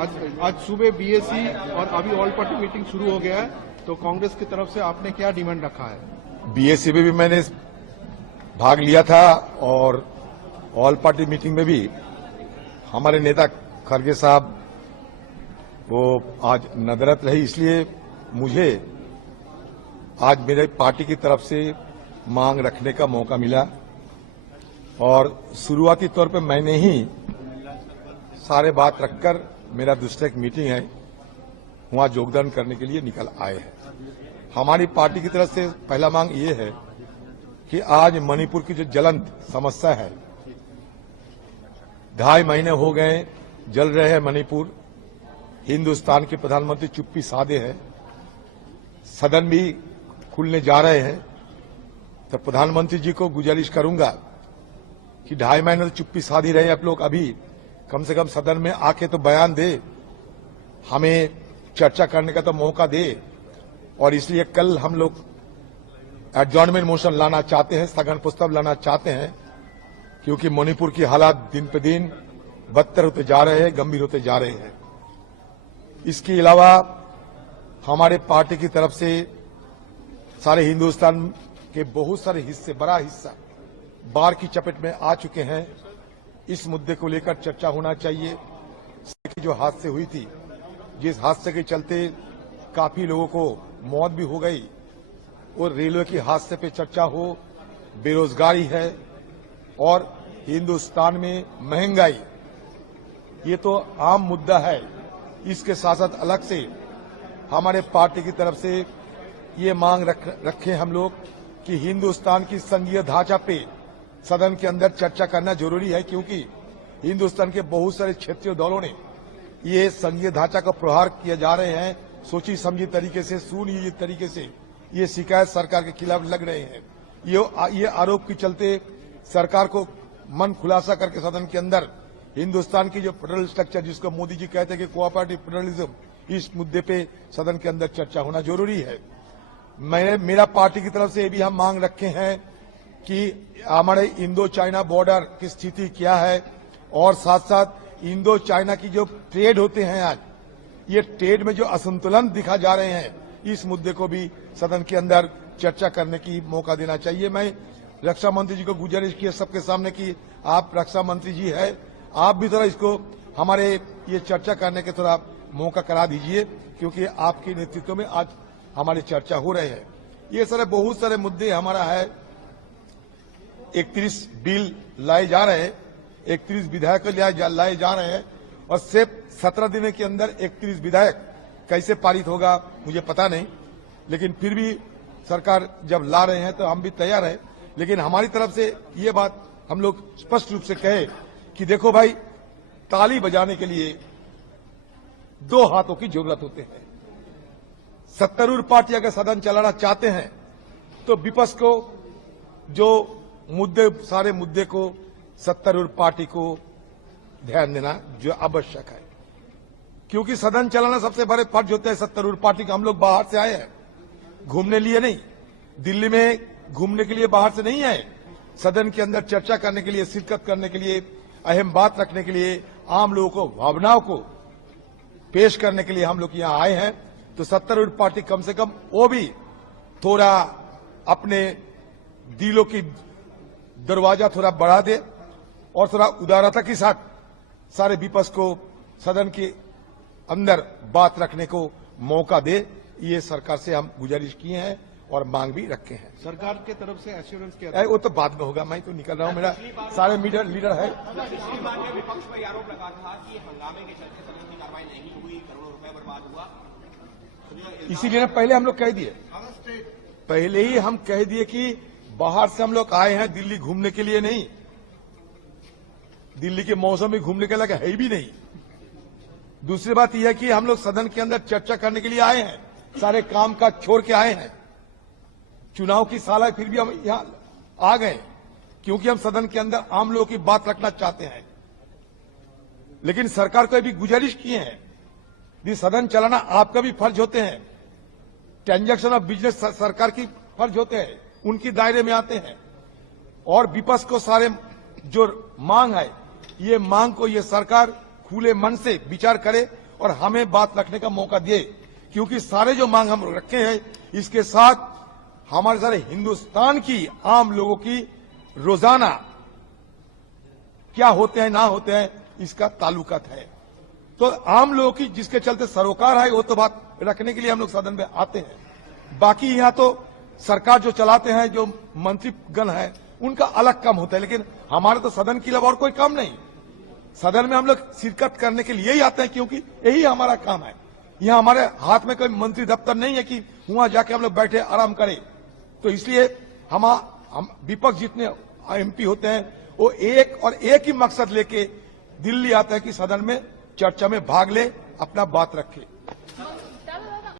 आज सुबह बीएससी और अभी ऑल पार्टी मीटिंग शुरू हो गया है, तो कांग्रेस की तरफ से आपने क्या डिमांड रखा है? बीएससी में भी मैंने भाग लिया था और ऑल पार्टी मीटिंग में भी हमारे नेता खड़गे साहब वो आज नजरत रही, इसलिए मुझे आज मेरे पार्टी की तरफ से मांग रखने का मौका मिला और शुरुआती तौर पे मैंने ही सारे बात रखकर मेरा दूसरा एक मीटिंग है वहां योगदान करने के लिए निकल आए हैं। हमारी पार्टी की तरफ से पहला मांग ये है कि आज मणिपुर की जो ज्वलंत समस्या है, 2.5 महीने हो गए जल रहे हैं मणिपुर, हिंदुस्तान के प्रधानमंत्री चुप्पी साधे हैं, सदन भी खुलने जा रहे हैं, तो प्रधानमंत्री जी को गुजारिश करूंगा कि 2.5 महीने तो चुप्पी साधी रहे आप लोग, अभी कम से कम सदन में आके तो बयान दे, हमें चर्चा करने का तो मौका दे। और इसलिए कल हम लोग एडजॉर्नमेंट मोशन लाना चाहते हैं, स्थगन प्रस्ताव लाना चाहते हैं, क्योंकि मणिपुर की हालात दिन पे दिन बदतर होते जा रहे हैं, गंभीर होते जा रहे हैं। इसके अलावा हमारे पार्टी की तरफ से सारे हिंदुस्तान के बहुत सारे हिस्से, बड़ा हिस्सा बाढ़ की चपेट में आ चुके हैं। इस मुद्दे को लेकर चर्चा होना चाहिए। जो हादसे हुई थी, जिस हादसे के चलते काफी लोगों को मौत भी हो गई, और रेलवे की हादसे पे चर्चा हो, बेरोजगारी है और हिंदुस्तान में महंगाई, ये तो आम मुद्दा है। इसके साथ साथ अलग से हमारे पार्टी की तरफ से ये मांग रखे हम लोग कि हिंदुस्तान की संघीय ढांचा पे सदन के अंदर चर्चा करना जरूरी है, क्योंकि हिंदुस्तान के बहुत सारे क्षेत्रीय दलों ने ये संघीय ढांचा का प्रहार किए जा रहे हैं, सोची समझी तरीके से, सुनियोजित तरीके से ये शिकायत सरकार के खिलाफ लग रहे हैं। ये आरोप के चलते सरकार को मन खुलासा करके सदन के अंदर हिंदुस्तान की जो फेडरल स्ट्रक्चर, जिसको मोदी जी कहते हैं कि कोऑपरेटिव फेडरलिज्म, इस मुद्दे पे सदन के अंदर चर्चा होना जरूरी है। मेरा पार्टी की तरफ से भी हम मांग रखे हैं कि हमारे इंडो चाइना बॉर्डर की स्थिति क्या है, और साथ साथ इंडो चाइना की जो ट्रेड होते हैं आज, ये ट्रेड में जो असंतुलन दिखा जा रहे हैं, इस मुद्दे को भी सदन के अंदर चर्चा करने की मौका देना चाहिए। मैं रक्षा मंत्री जी को गुजारिश की सबके सामने कि आप रक्षा मंत्री जी है, आप भी थोड़ा इसको हमारे ये चर्चा करने के थोड़ा मौका करा दीजिए, क्योंकि आपके नेतृत्व में आज हमारी चर्चा हो रहे हैं। ये सारे बहुत सारे मुद्दे हमारा है। 31 बिल लाए जा रहे हैं, 31 विधायक लाए जा रहे हैं, और सिर्फ 17 दिनों के अंदर 31 विधायक कैसे पारित होगा मुझे पता नहीं, लेकिन फिर भी सरकार जब ला रहे हैं तो हम भी तैयार हैं। लेकिन हमारी तरफ से ये बात हम लोग स्पष्ट रूप से कहे कि देखो भाई, ताली बजाने के लिए 2 हाथों की जरूरत होते हैं। सत्तारूढ़ पार्टी अगर सदन चलाना चाहते हैं तो विपक्ष को जो सारे मुद्दे को सत्तारूढ़ पार्टी को ध्यान देना जो आवश्यक है, क्योंकि सदन चलाना सबसे बड़े फर्ज होते हैं सत्तारूढ़ पार्टी का। हम लोग बाहर से आए हैं, घूमने लिए नहीं, दिल्ली में घूमने के लिए बाहर से नहीं आए, सदन के अंदर चर्चा करने के लिए, शिरकत करने के लिए, अहम बात रखने के लिए, आम लोगों को भावनाओं को पेश करने के लिए हम लोग यहां आए हैं। तो सत्तारूढ़ पार्टी कम से कम वो भी थोड़ा अपने दिलों की दरवाजा थोड़ा बढ़ा दे और थोड़ा उदारता के साथ सारे विपक्ष को सदन के अंदर बात रखने को मौका दे। ये सरकार से हम गुजारिश किए हैं और मांग भी रखे हैं। सरकार के तरफ से एश्योरेंस क्या है? वो तो बाद में होगा, मैं तो निकल रहा हूं, मेरा सारे लीडर है। पिछली बार में विपक्ष पर आरोप लगा था कि हंगामे के चलते सदन की कार्रवाई नहीं हुई, करोड़ों रुपए बर्बाद हुआ। इसीलिए पहले हम लोग कह दिए, पहले ही हम कह दिए कि बाहर से हम लोग आए हैं दिल्ली घूमने के लिए नहीं, दिल्ली के मौसम में घूमने के लिए है भी नहीं। दूसरी बात यह है कि हम लोग सदन के अंदर चर्चा करने के लिए आए हैं, सारे काम काज छोड़ के आए हैं। चुनाव की साल है, फिर भी हम यहां आ गए क्योंकि हम सदन के अंदर आम लोगों की बात रखना चाहते हैं। लेकिन सरकार को भी गुजारिश किए हैं कि सदन चलाना आपका भी फर्ज होते हैं, ट्रांजैक्शन ऑफ बिजनेस सरकार की फर्ज होते हैं, उनकी दायरे में आते हैं। और विपक्ष को सारे जो मांग है, ये मांग को ये सरकार खुले मन से विचार करे और हमें बात रखने का मौका दिए, क्योंकि सारे जो मांग हम रखे हैं इसके साथ हमारे सारे हिंदुस्तान की आम लोगों की रोजाना क्या होते हैं ना होते हैं इसका ताल्लुकात है। तो आम लोगों की जिसके चलते सरोकार है वो तो बात रखने के लिए हम लोग सदन में आते हैं। बाकी यहाँ तो सरकार जो चलाते हैं, जो मंत्रीगण है, उनका अलग काम होता है, लेकिन हमारे तो सदन के अलावा और कोई काम नहीं। सदन में हम लोग शिरकत करने के लिए ही आते हैं, क्योंकि यही हमारा काम है। यहाँ हमारे हाथ में कोई मंत्री दफ्तर नहीं है कि वहां जाके हम लोग बैठे आराम करें। तो इसलिए हम विपक्ष जितने एमपी होते हैं वो एक ही मकसद लेके दिल्ली आते हैं कि सदन में चर्चा में भाग ले, अपना बात रखे।